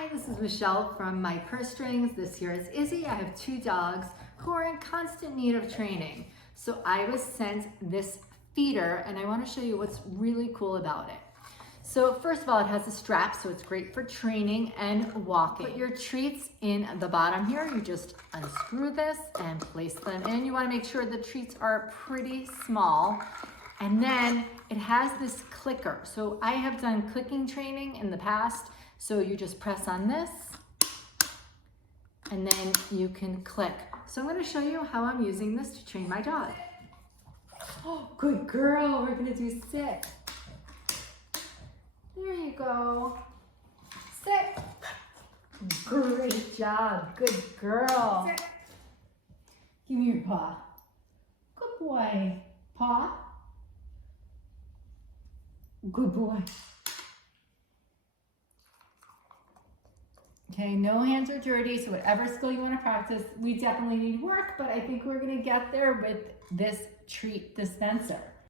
Hi, this is Michelle from My Purse Strings. This here is Izzy. I have two dogs who are in constant need of training. So I was sent this feeder and I want to show you what's really cool about it. So first of all, it has a strap, so it's great for training and walking. Put your treats in the bottom here. You just unscrew this and place them in. You want to make sure the treats are pretty small. And then it has this clicker. So I have done clicking training in the past. So you just press on this and then you can click. So I'm going to show you how I'm using this to train my dog. Oh, good girl. We're going to do sit. There you go. Sit. Great job. Good girl. Sit. Give me your paw. Good boy. Paw. Good boy. Okay, no hands are dirty, so whatever skill you want to practice, we definitely need work, but I think we're going to get there with this treat dispenser.